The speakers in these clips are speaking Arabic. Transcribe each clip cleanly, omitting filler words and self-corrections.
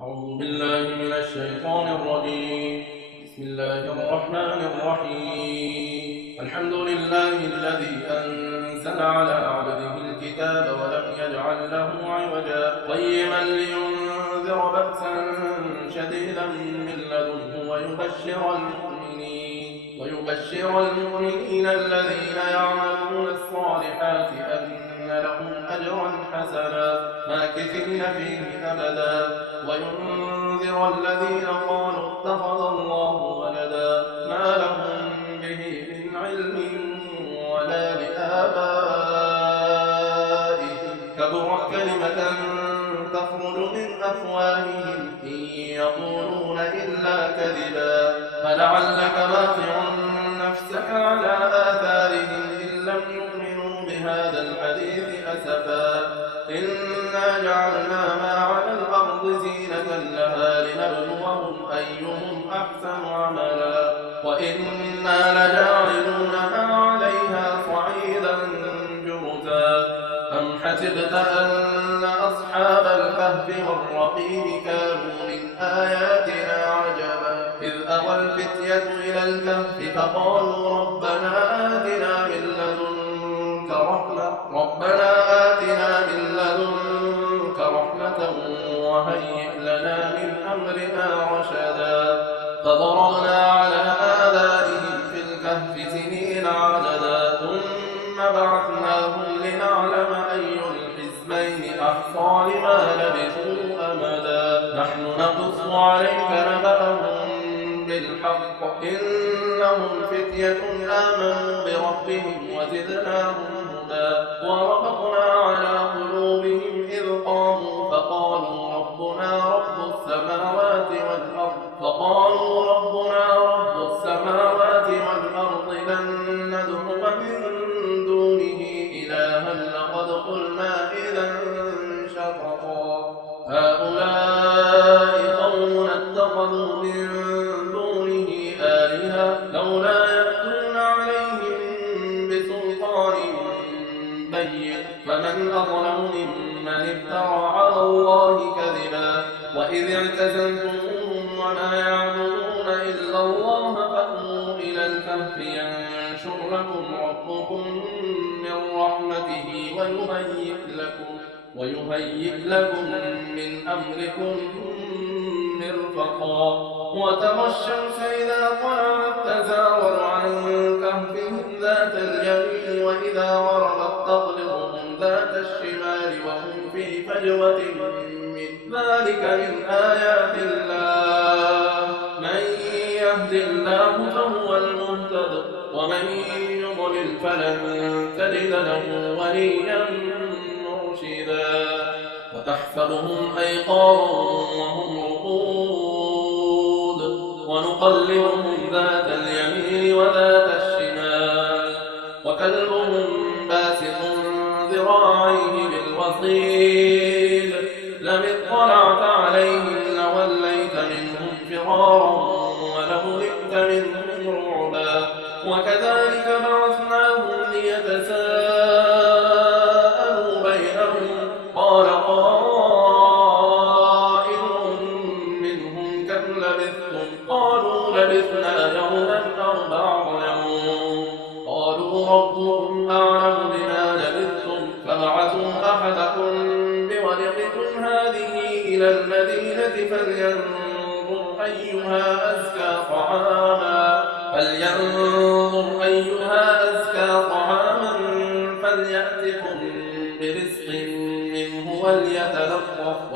أعوذ بالله من الشيطان الرجيم. بسم الله الرحمن الرحيم. الحمد لله الذي أنزل على عبده الكتاب ولم يجعل له عوجا قيما لينذر بأسا شديدا من لدنه ويبشر المؤمنين الذين يعملون الصالحات أن لهم أجرا حسنا ماكثين فيه أبدا وينذر الذين قالوا اتخذ الله ولدا ما لهم به من علم ولا لآبائهم كبرت كلمة تخرج من أفواههم إن يقولون إلا كذبا فلعلك باخع نفسك على آثارهم إن لم يؤمنوا بهذا الحديث أسفا إنا جعلنا ما على الأرض زينة لها لنبلوهم أيهم أحسن عملا وإنا لجاعلون ما عليها صعيدا جرزا أم حسبت أن أصحاب الكهف والرقيم كانوا من آياتنا عجبا إذ أوى الفتية إلى الكهف فقالوا ربنا آتنا من لدنك رحمة وهيئ لنا من أمرنا رشدا فضربنا على آذانهم في الكهف سنين عددا ثم بعثناهم لنعلم أي الحزبين أحصى لما لبثوا أمدا نحن نقص عليك نبأهم بالحق إنهم فتية آمنوا بربهم وزدناهم هدى وربطنا على قلوبهم إذ قاموا فقالوا ربنا رب السماوات والأرض لن ندعو من دونه إلها لقد قلنا إذا شططا هؤلاء قوم اتخذوا من دونه آلهة لولا يأتون عليهم بسلطان بين فمن أظلم ممن افترى على الله كذبا وإذ اعتزلتموهم وما يعبدون إلا الله فأووا إلى الكهف ينشر لكم ربكم من رحمته ويهيئ لكم من أمركم مرفقا وترى الشمس إذا طلعت تزاور عن كهفهم ذات اليمين وإذا غربت تقرضهم ذات الشمال وهم في فجوة من ذلك من آيات الله من يهد الله فهو المهتد ومن يضلل فلن تجد له وليا مرشدا وتحسبهم أيقاظا وهم رقود ونقلبهم ذات اليمين وذات الشمال وكلبهم باسط ذراعيه بالوصيد لم اطلعت عليهم لوليت منهم فرارا ولملئت منهم رعبا وكذلك بعثناهم ليتساءلوا بينهم قال قائل منهم كم لبثتم قالوا لبثنا يوما أو بعض يوم قالوا ربكم أعلم بما لبثتم فابعثوا أحدكم بورقكم هذه إلى المدينة فلينظر أيها أزكى طعاما فليأتكم برزق منه وليتلطف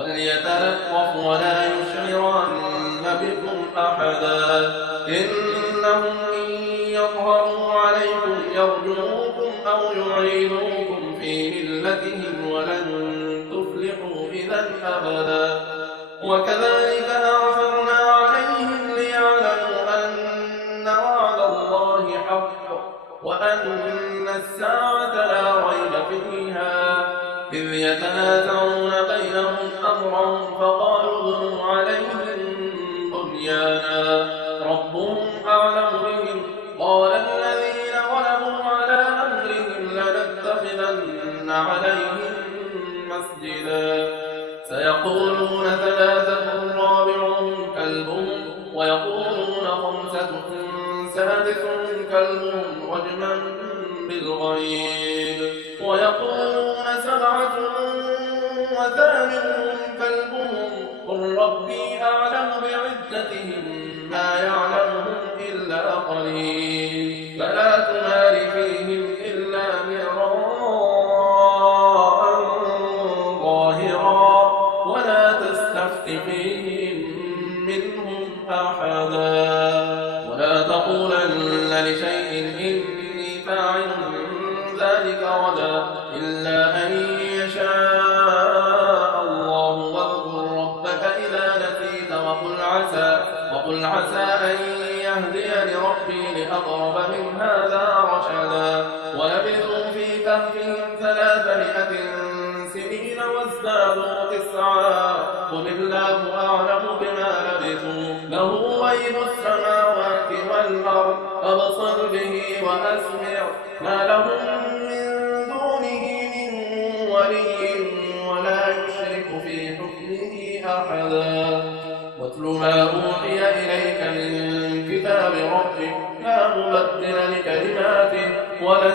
ولا يشعرن بكم أحدا إنهم إن يظهروا عليكم يرجموكم أو يعيدوكم في ملتهم ولن تفلحوا إذا أبدا وكذلك أعثرنا عليهم ليعلموا أن وعد الله حق وأن الساعة لا ريب فيها إذ يتنازعون بينهم أمرهم فقالوا ابنوا عليهم بنيانا ربهم أعلم بهم قال الذين غلبوا على أمرهم لنتخذن عليهم مسجدا سيقولون ثلاثة ويقولون سبعة وثامنهم كلبهم قل ربي أعلم بعدتهم ما يعلمهم إلا قليل فلا تمار فيهم إلا مراء ظاهرا ولا تستفت فيهم منهم أحدا ولا تقولن لشيء إني فاعل ذلك غدا إلا أن يشاء الله واذكر ربك إذا نسيت وقل عسى أن يهديني ربي لأقرب من هذا رشدا ولبثوا في كهفهم 300 سنين وازدادوا 9 قل الله أعلم بما لبثوا له غيب السماوات والأرض أبصر به وأسمع ما لهم من دونه من ولي ولا يشرك في حكمه أحدا واتل ما أوحي إليك من كتاب ربك لا مبدل لكلماته ولن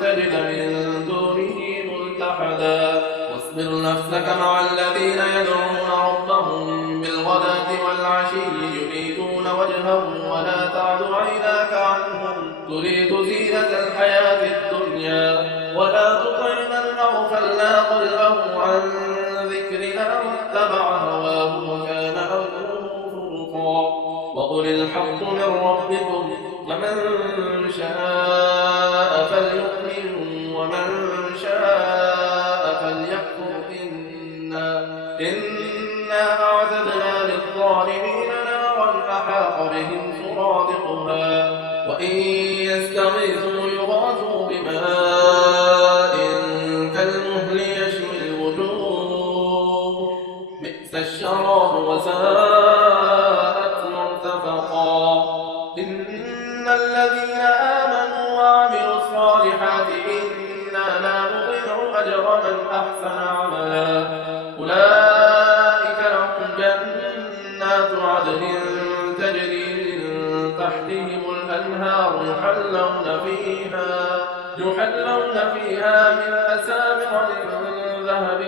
تجد من دونه ملتحدا واصبر نفسك مع الذين يدعون ربهم بالغداة والعشي يريدون وجهه ولا تعد عيناك عنهم تريد زينة الحياة الدنيا ولا تطع من أغفلنا قلبه عن ذكرنا واتبع هواه وكان أمره فرطا وقل الحق من ربكم فمن شاء فليؤمن ومن شاء فليكفر إنا أعتدنا للظالمين نارا أحاط بهم سرادقها وإن يستغيثوا يغاثوا بماء كالمهل يشوي الوجوه بئس الشراب وساءت مرتفقا إن الذين آمنوا وعملوا الصالحات إنا لا نضيع أجر من أحسن عملا أولئك لهم جنات عدن تجري من تحتهم الأنهار يحلون فيها من أساور من ذهب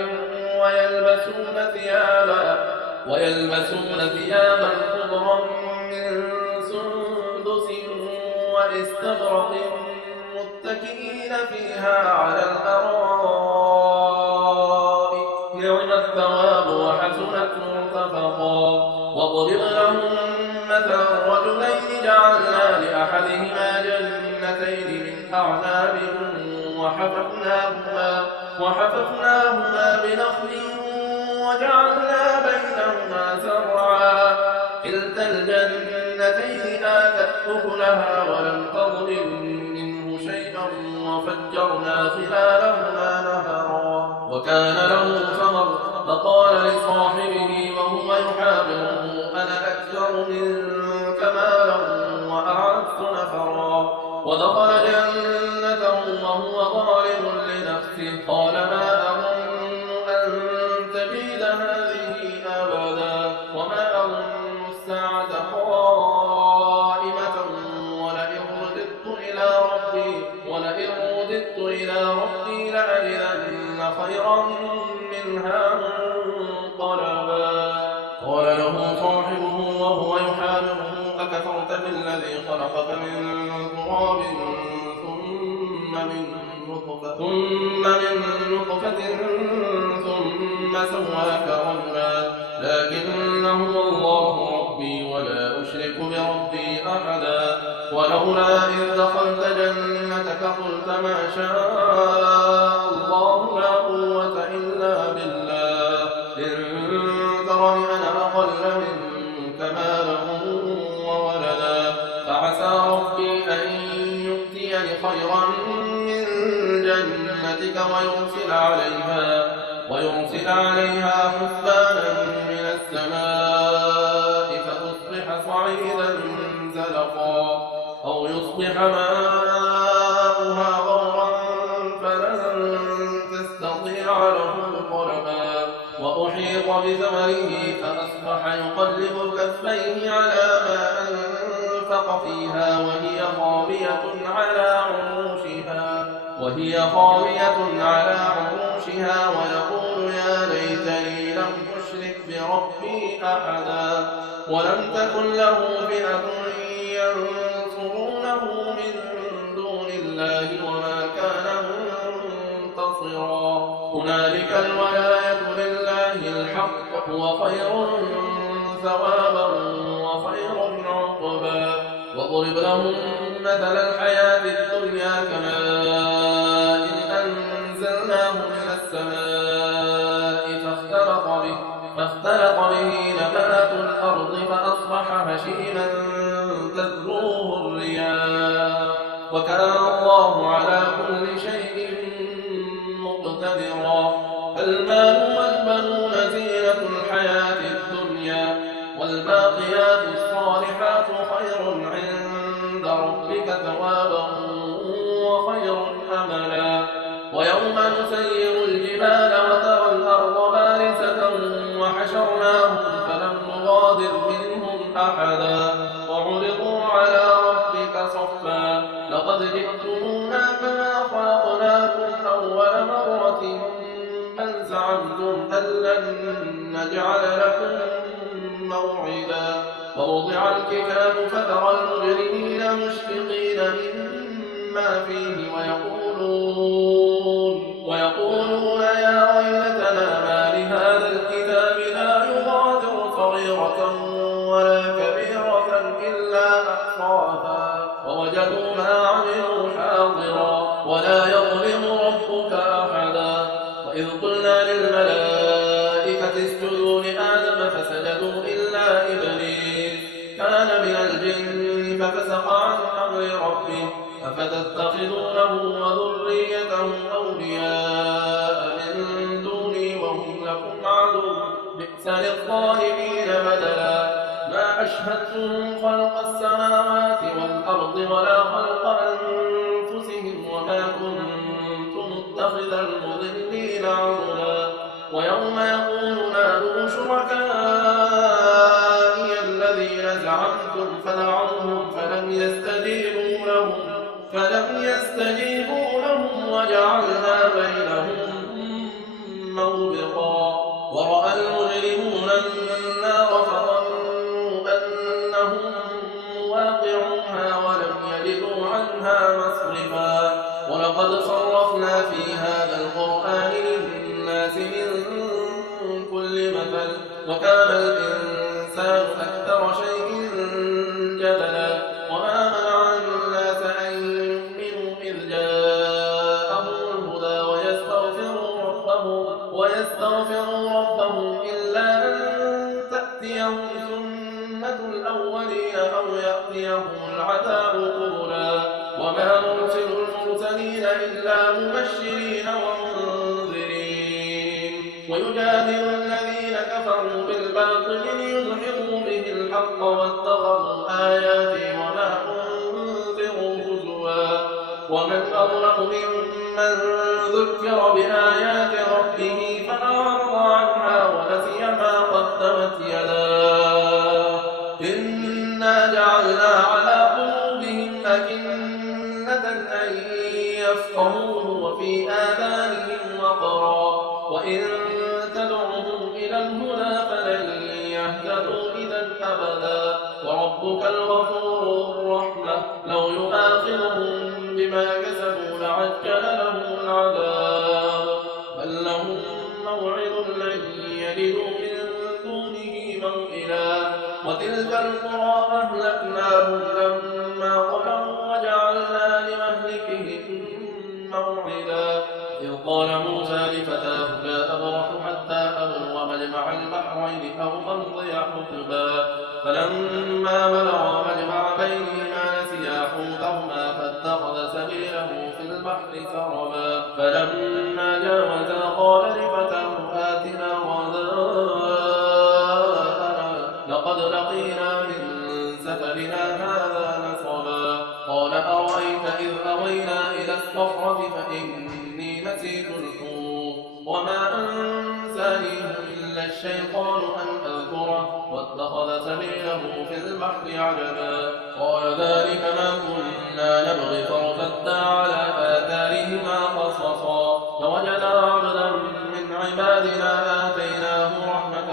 ويلبسون ثيابا خضرا من سندس واستبرق متكئين فيها على الأرائك نعم الثواب وحسنت مرتفقا واضرب لهم مثلا رجلين جعلنا لأحدهما جنتين من أعناب وحففناهما بنخل وجعلنا بينهما زرعا كلتا الجنتين آتت أكلها ولم تظلم منه شيئا وفجرنا خلالهما نهرا وكان له ثمر فقال لصاحبه وهو يحاوره أنا أكثر منك مالا وأعز نفرا ودخل جنته وهو ظالم لنفسه قال ما أظن أن تبيد هذه أبدا وما أظن الساعة قائمة ولئن رددت إلى ربي لأجدن خيرا منها منقلبا قال له صاحبه وهو يحاوره أكفرت بالذي خلقك من تراب ثم من نطفة ثم سواك رجلا لكن هو الله ربي ولا أشرك بربي أحدا ولولا إذ دخلت جنتك قلت ما شاء الله لا قوة إلا بالله إن ترني أنا أقل منك مالا وولدا فعسى ربي أن يؤتيني خيرا من جنتك ويرسل عليها حسبانا من السماء فتصبح صعيدا زلقا أو يصبح ماؤها غورا فلن تستطيع له طلبا وأحيط بثمره فأصبح يقلب كفيه على ما أنفق فيها وهي خاوية على عروشها وهي خاوية على عروشها ويقول يا ليتني لم أشرك بربي أحدا ولم تكن له فئة ينصرونه من دون الله وما كان منتصرا هنالك الولاية لله الحق هو خير ثوابا وخير عقبا واضرب لهم مثل الحياة الدنيا كماء أنزلناه من السماء فاختلط به نبات الأرض فأصبح هشيما تذروه الرياح وكان الله على كل شيء مقتدرا المال والبنون زينة الحياة الدنيا والباقيات الصالحات خير عند ربك ثوابا وخير أملا ويوم نسير الجبال وترى الأرض بارزة وحشرناهم فلم نغادر منهم أحدا وعرضوا على ربك صفا لقد جئتمونا كما خلقناكم أول مرة بل زعمتم أن لن نجعل لكم موعدا ووضع الكتاب فترى المجرمين مشفقين مما فيه ويقولون يا ويلتنا ما لهذا الكتاب لا يغادر صغيرة ولا كبيرة إلا أحصاها ووجدوا ما عملوا حاضرا ولا يظلم ربك أحدا وإذ قلنا للملائكة اسجدوا لآدم فسجدوا إلا إبليس كان من الجن ففسق عن أمر ربه أفتتخذونه وذريته أولياء من دوني وهم لكم عدو بئس للظالمين بدلا ما أشهدتهم خلق السماوات والأرض ولا خلق أنفسهم وما كنت متخذ المضلين عضدا ويوم يقول نادوا شركائي الذين زعمتم فدعوهم فلم يستجيبوا لهم وجعلنا بينهم موبقا ورأى المجرمون النار فظنوا أنهم واقعوها ولم يجدوا عنها مصرفا ولقد صرفنا في هذا القرآن للناس من كل مثل وكان الإنسان أكثر شيء جدلا وما منع الناس أن يؤمنوا إذ جاءهم الهدى ويستغفروا ربهم إلا أن تأتيهم سنة الأولين أو يأتيهم العذاب قبلا وما نرسل المرسلين إلا مبشرين ومنذرين ويجادل الذين كفروا بالباطل ليدحضوا به الحق واتخذوا آياتي وما أنذروا هزوا ومن أظلم ممن ذكر بآيات ربه فأعرض عنها ونسي ما قدمت يداه إنا جعلنا على قلوبهم أكنة أن يفقهوه وفي آذانهم وقرا وإن تدعوهم إلى الهدى فلن يهتدوا إذا أبدا وربك الغفور الرحمة لو يؤاخذهم بما كسبوا لعجل لهم العذاب بل لهم موعد لن يجدوا من دونه موئلا وتلك القرى أهلكناهم لما ظلموا وجعلنا لمهلكهم موعدا إذ قال موسى لفتاه لا أبرح حتى أبلغ مجمع البحرين أو أمضي حقبا فلما بلغا مجمع بينهما نسيا حوتهما فاتخذ سبيله في البحر سربا فلما جاوزا قال لفتاه آتنا غداءنا لقد لقينا من سفرنا هذا نصبا قال أرأيت إذ أوينا إلى الصخرة فإني نسيت الحوت وما أنسانيه إلا الشيطان أن أذكره واتخذ سبيله في البحر عجبا قال ذلك ما كنا نبغي فارتدا على آثارهما عبادنا آتيناه رحمة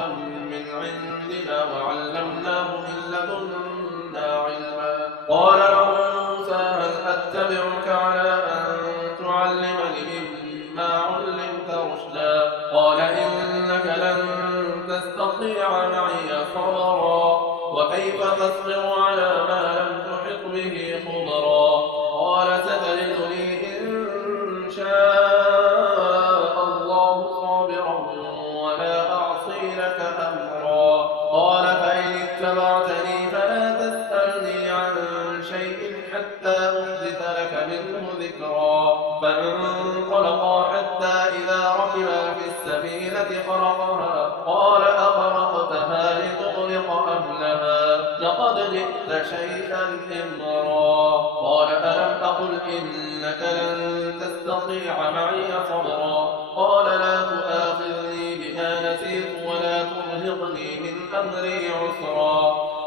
من عندنا وعلمناه من لدنا علما. قال له موسى هل أتبعك على أن تعلمني مما علمت رشدا؟ قال إنك لن تستطيع معي صبرا وكيف تصبر على ما لم تحط به خبرا؟ قال ستجدني إن شاء الله صابرا ولا أعصي لك أمرا. قال فإن اتبعتني فلا تسألني عن شيء حتى أحدث لك منه ذكرا. فانطلقا حتى إذا ركبا في السفينة خرقها قال أخرقتها لتغرق أهلها لقد جئت شيئا إمرا. قال ألم أقل إنك لن تستطيع معي صبرا؟ قال لا تؤاخذني بما نسيت ولا ترهقني من أمري عسرا.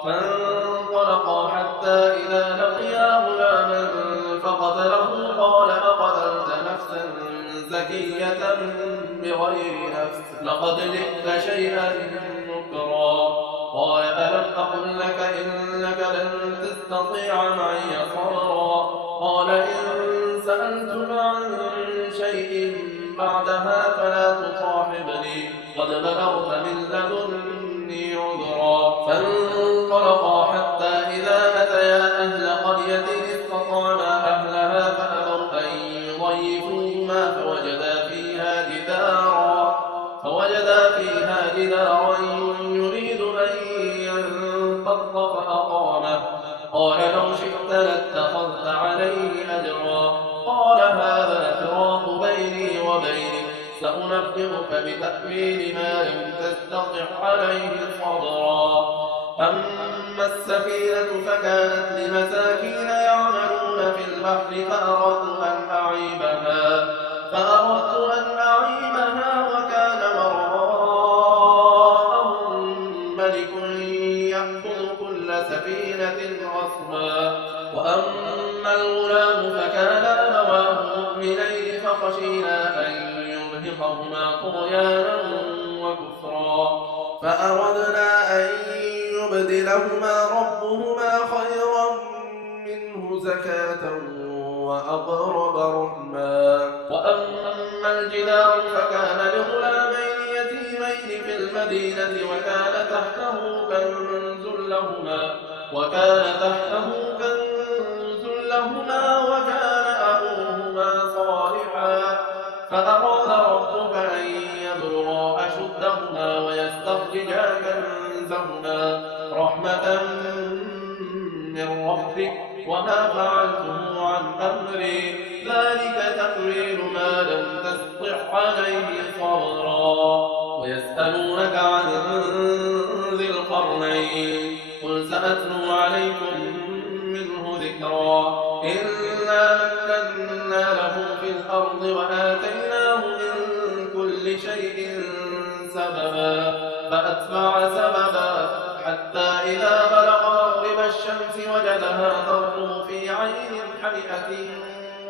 فانطلقا حتى إذا لقيا غلاما فقتله قال أقتلت نفسا زكية بغير نفس لقد جئت شيئا نكرا. قال ألم أقل لك إنك لن تستطيع معي صبرا؟ قال إن سألتك عن شيء بعدها فلا تصاحبني قد بلغت من لدني عذرا. فانطلقا حتى إذا أتيا أهل قرية استطعما أهلها فأبوا أن يضيفوهما فوجدا فيها جدارا يريد أن ينقض فأقامه. قال لو شئت لاتخذت عليه أجرا. قال هذا فراق بيني وبينك سأنبئك بتأويل ما لم تستطع عليه صبرا. أما السفينة فكانت لمساكين يعملون في البحر فأردت أن أعيبها وكان وراءهم ملك يأخذ كل سفينة غصبا. وأما الغلام فكان أبواه مؤمنين فخشينا أن يرهقهما طغيانا وكفرا فأردنا أن يبدلهما ربهما خيرا منه زكاة وأقرب رحما. وأما الجدار فكان لغلامين يتيمين في المدينة وكان تحته كنز لهما وكان أبوهما صالحا فأراد ربك أن يبلغا أشدهما ويستخرجا كنزهما رحمة من ربك وما فعلته عن أمري ذلك تأويل ما لم تسطع عليه صبرا. ويسألونك عن ذي القرنين قل سأتلو عليكم منه ذكرا. إنا مكنا له في الأرض وآتيناه من كل شيء سببا فأتبع سببا حتى إذا بلغ مغرب الشمس وجدها تغرب في عين حمئة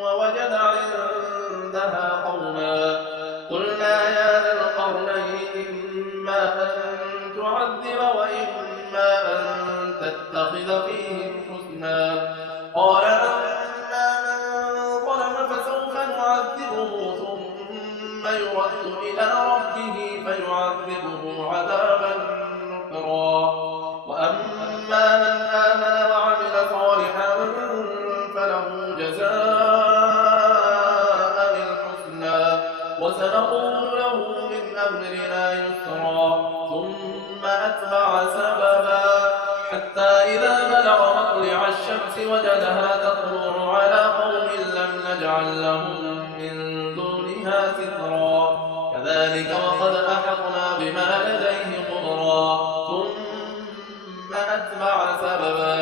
ووجد عندها قوما. قلنا يا ذا القرنين إما أن تعذب وإما أن تتخذ فيهم حسنا. قال أما من ظلم فسوف نعذبه ثم يرد إلى ربه فيعذبه عذابا نكرا. وأما من آمن وعمل صالحا فله جزاء الحسنى وسنقول له من أمرنا يسرا. ثم أتبع سببا حتى إذا بلغ مطلع الشمس وجدها تطلع على قوم لم نجعل لهم من دونها سترا. كذلك وقد أحطنا بما لديه خبرا. ثم أتبع سببا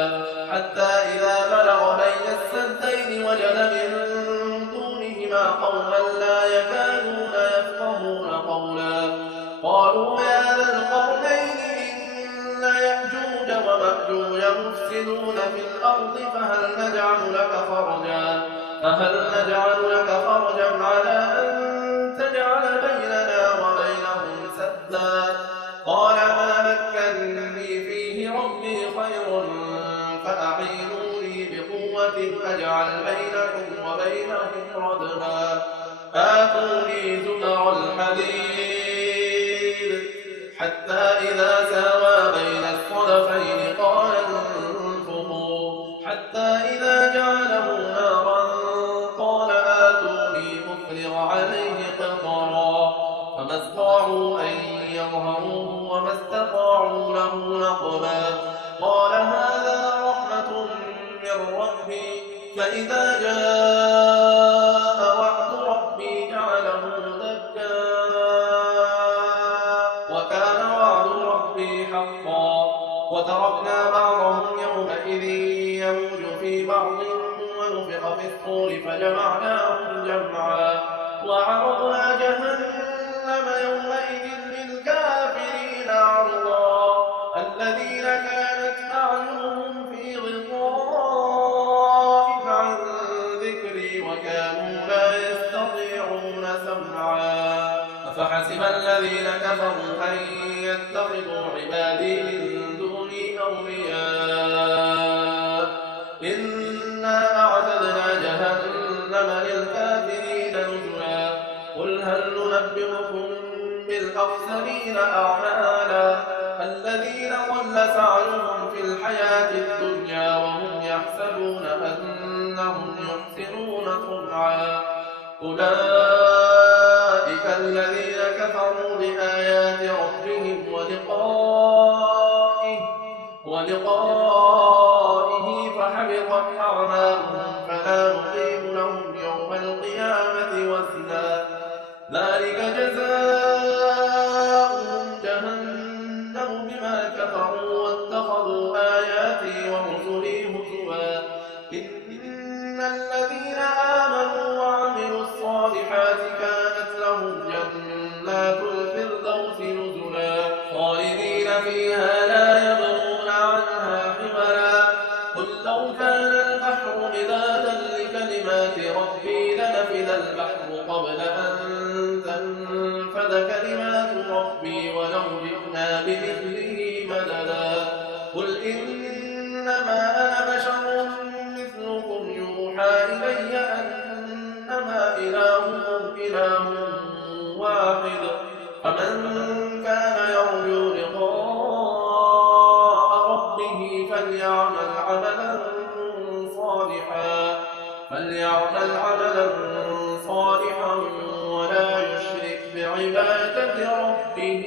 حتى إذا بلغ بين السدين وجد من دونهما قوما لا يكادون يفقهون قولا. قالوا يا ذا القرنين إن يأجوج ومأجوج مفسدون في الأرض فهل نجعل لك خرجا على أن تجعل بيننا وبين الحديد حتى إذا ساوى بين الصدفين قال انفخوا حتى إذا جعله نارا قال آتوني أفرغ عليه قطرا فما استطاعوا أن يظهروه وما استطاعوا له نقبا قال هذا رحمة من ربي فإذا جاء وعد ربي جعله دكا وكان وعد ربي حقا وتركنا بعضهم يومئذ يموج في بعض ونفخ في الصور فجمعناهم جمعا وعرضنا جهنم يومئذ للكافرين عرضا الذين كانت أعينهم في غطاء عن ذكري وكانوا لا يستطيعون سمعا أفحسب الذين كفروا أن يتخذوا عبادي من دوني أولياء إنا أعتدنا جهنم للكافرين نزلا قل هل ننبئكم بالأخسرين أعمالا الذين ضل سعيهم في الحياة الدنيا وهم يحسبون أنهم يحسنون صنعا أولئك الذين كفروا بآيات ربهم ولقائه فحبطت أعمالهم فلا نقيم لهم يوم القيامة وزنا ذلك جزاؤهم جهنم بما كفروا واتخذوا آياتي ورسلي هزوا إن الذين آمنوا وعملوا الصالحات كانت لهم جنات الفردوس نزلا خالدين فيها لا يبغون عنها حولا قل لو كان البحر مدادا لكلمات ربي لنفذ البحر قبل أن تنفذ كلمات ربي ولو جئنا بمثله مددا قل إنما أنا بشر مثلكم يوحى إلي أنما إلهكم إله واحد فمن كان يرجو لقاء ربه فليعمل عملا صالحا ولا يشرك بعبادة ربه